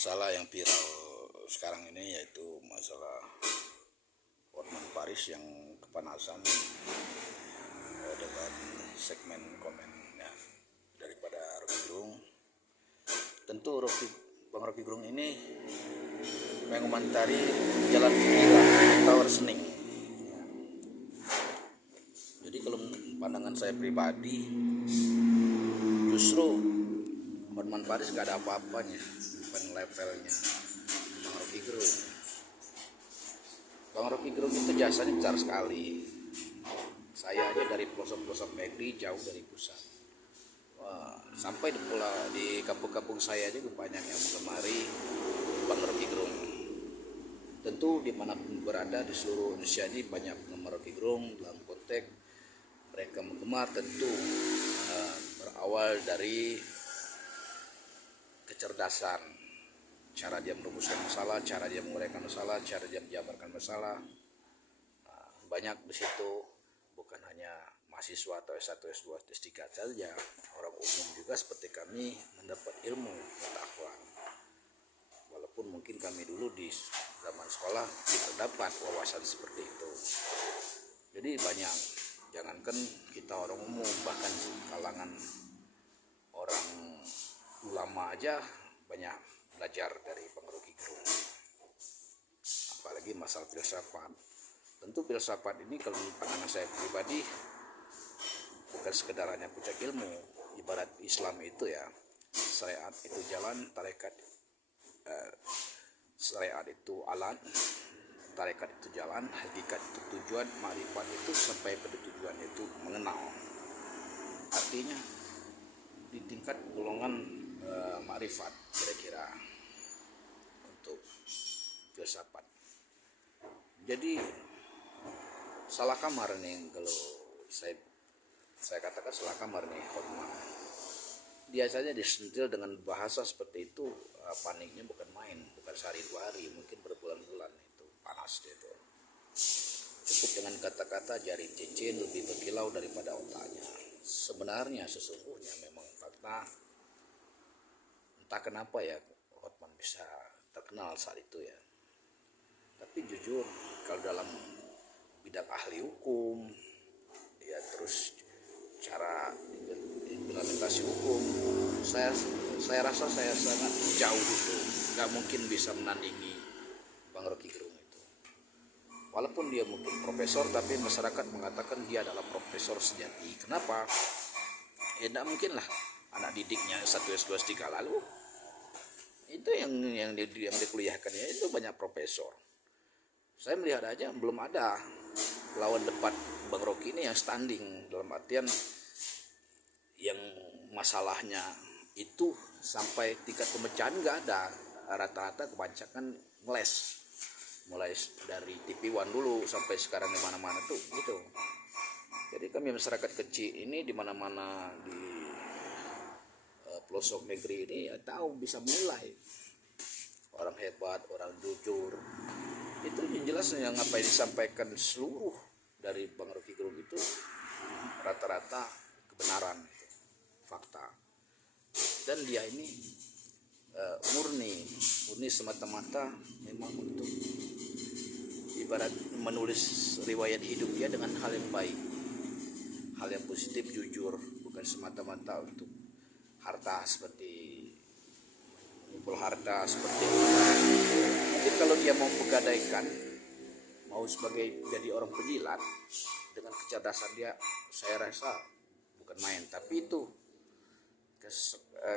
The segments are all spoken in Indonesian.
masalah yang viral sekarang ini, yaitu masalah Hotman Paris yang kepanasan dengan segmen komennya daripada Rocky Gerung. Tentu Bang Rocky Gerung ini mengomentari jalan pikiran atau reasoning. Jadi kalau pandangan saya pribadi, justru Hotman Paris gak ada apa-apanya, bukan levelnya Bang Rocky Gerung. Bang Rocky Gerung itu jasanya besar sekali. Saya aja dari pelosok-pelosok negeri, jauh dari pusat. Sampai di kampung-kampung saya aja banyak yang mengemari Bang Rocky Gerung. Tentu dimanapun berada di seluruh Indonesia ini banyak penggemar Rocky Gerung. Dalam konteks mereka menggemar tentu berawal dari kecerdasan, cara dia merumuskan masalah, cara dia menguraikan masalah, cara dia menjabarkan masalah. Banyak di situ, bukan hanya mahasiswa atau S1, S2, S3 saja, orang umum juga seperti kami mendapat ilmu pengetahuan. Walaupun mungkin kami dulu di zaman sekolah tidak dapat wawasan seperti itu. Jadi banyak, jangankan kita orang umum, bahkan kalangan orang ulama aja banyak belajar dari Bang Rocky Gerung. Apalagi masalah filsafat. Tentu filsafat ini kalau pandangan saya pribadi bukan sekedar hanya puncak ilmu. Ibarat Islam itu ya, syariat itu jalan, syariat itu alat, tarekat itu jalan, hakikat itu tujuan, makrifat itu sampai pada tujuan itu mengenal. Artinya di tingkat golongan makrifat kira-kira untuk filsafat. Jadi salah kamar nih kalau saya katakan salah kamar nih Hotman. Dia saja disentil dengan bahasa seperti itu, paniknya bukan main, bukan sehari 2 hari, mungkin berbulan-bulan itu panas dia itu. Cukup dengan kata-kata jari cincin lebih berkilau daripada otaknya. Sebenarnya sesungguhnya memang fakta, entah kenapa ya Hotman bisa terkenal saat itu ya. Tapi jujur kalau dalam bidang ahli hukum ya, terus cara implementasi hukum, saya rasa saya sangat jauh itu, nggak mungkin bisa menandingi Bang Rocky Gerung itu. Walaupun dia mungkin profesor, tapi masyarakat mengatakan dia adalah profesor sejati. Kenapa? Ya tidak mungkin lah anak didiknya S1, S2, S3 lalu itu yang dikuliahkan ya itu banyak profesor. Saya melihat aja belum ada lawan debat Bang Rocky ini yang standing, dalam artian yang masalahnya itu sampai tingkat pemecahan nggak ada. Rata-rata kebanyakan ngeles, mulai dari TV One dulu sampai sekarang di mana-mana tuh gitu. Jadi kami masyarakat kecil ini di mana-mana di pelosok negeri ini ya, tahu bisa menilai orang hebat, orang jujur. Itu yang jelas yang apa yang disampaikan seluruh dari Bang Rocky Gerung itu rata-rata kebenaran, fakta. Dan dia ini murni semata-mata memang untuk ibarat menulis riwayat hidup dia dengan hal yang baik, hal yang positif, jujur, bukan semata-mata untuk harta seperti mengumpul harta seperti itu. Mungkin kalau dia mau menggadaikan, mau sebagai jadi orang penjilat dengan kecerdasan dia, saya rasa bukan main. Tapi itu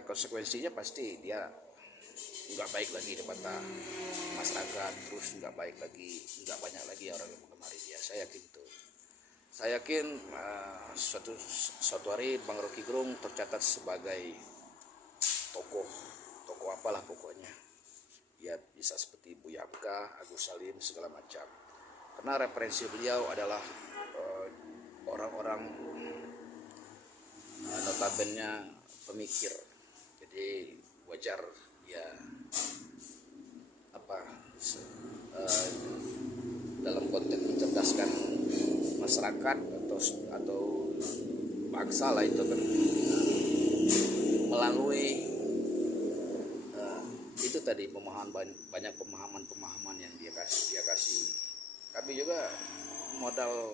konsekuensinya pasti dia nggak baik lagi di mata masyarakat, terus nggak baik lagi, nggak banyak lagi orang yang mengemari dia. Saya yakin itu. Saya yakin suatu hari Bang Rocky Gerung tercatat sebagai tokoh apalah pokoknya. Ya bisa seperti Buya Hamka, Agus Salim, segala macam. Karena referensi beliau adalah orang-orang notabene pemikir. Jadi wajar ya dalam konteks mencerdaskan masyarakat atau bangsa lah itu kan melalui itu tadi banyak pemahaman yang dia kasih. Kami juga modal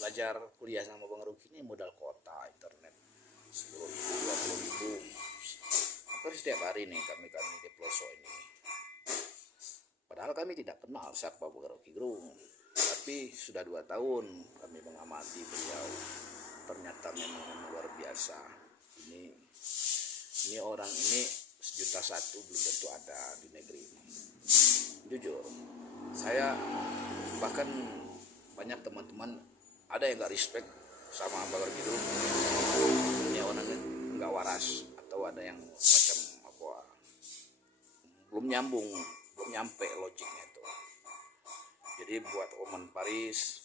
belajar kuliah sama Bang Ruki ini modal kuota internet 10.000 20.000 hampir setiap hari nih kami di pelosok ini. Padahal kami tidak kenal siapa Bang Rocky Gerung, tapi sudah 2 tahun kami mengamati beliau. Ternyata memang luar biasa. Ini orang ini 1.100.000 belum tentu ada di negeri ini. Jujur, saya bahkan banyak teman-teman ada yang nggak respect sama Bang Rocky Gerung. Ini orangnya nggak waras, atau ada yang macam apa, belum nyampe logiknya itu. Jadi buat Oman Paris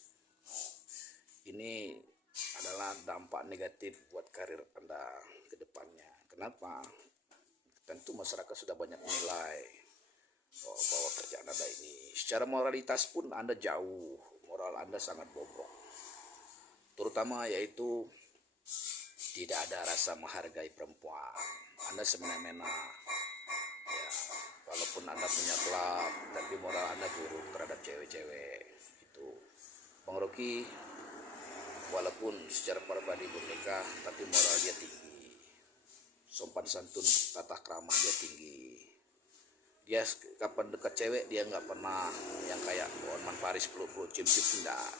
ini adalah dampak negatif buat karir Anda ke depannya. Kenapa? Tentu masyarakat sudah banyak menilai bahwa kerjaan Anda ini secara moralitas pun Anda jauh, moral Anda sangat bobrok. Terutama yaitu tidak ada rasa menghargai perempuan. Anda semena-mena, ya, walaupun Anda punya klub, tapi moral Anda buruk terhadap cewek-cewek. Itu Bang Rocky walaupun secara pribadi bernikah, tapi moral dia tinggi, sopan santun, tata krama dia tinggi. Dia kapan dekat cewek dia nggak pernah yang kayak Oman Paris peluk-peluk cium-cium, enggak,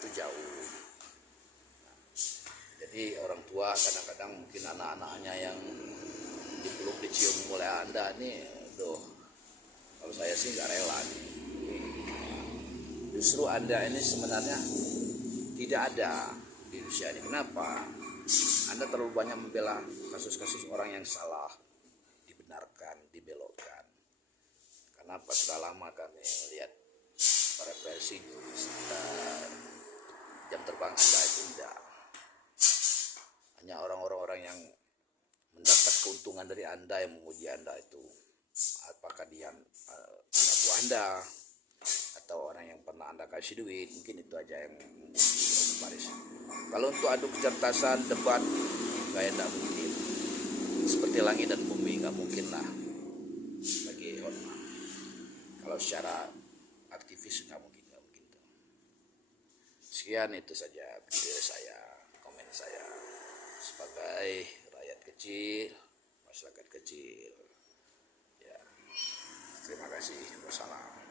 itu jauh. Jadi orang tua kadang-kadang mungkin anak-anaknya yang dipeluk dicium oleh Anda nih, kalau saya sih nggak rela nih. Justru Anda ini sebenarnya tidak ada di usia ini. Kenapa? Anda terlalu banyak membela kasus-kasus orang yang salah, dibenarkan, dibelokkan. Kenapa? Sudah lama kami melihat represi jam terbang Anda itu tidak. Hanya orang-orang yang mendapat keuntungan dari Anda yang memuji Anda itu. Apakah dia anak buah Anda atau orang yang pernah Anda kasih duit, mungkin itu aja yang memuji Paris. Kalau untuk adu kecerdasan, debat, tidak mungkin. Seperti langit dan bumi, nggak mungkin lah bagi Hotman. Kalau secara aktivis nggak mungkin. Sekian itu saja video saya, komen saya sebagai rakyat kecil, masyarakat kecil. Ya, terima kasih. Wassalam.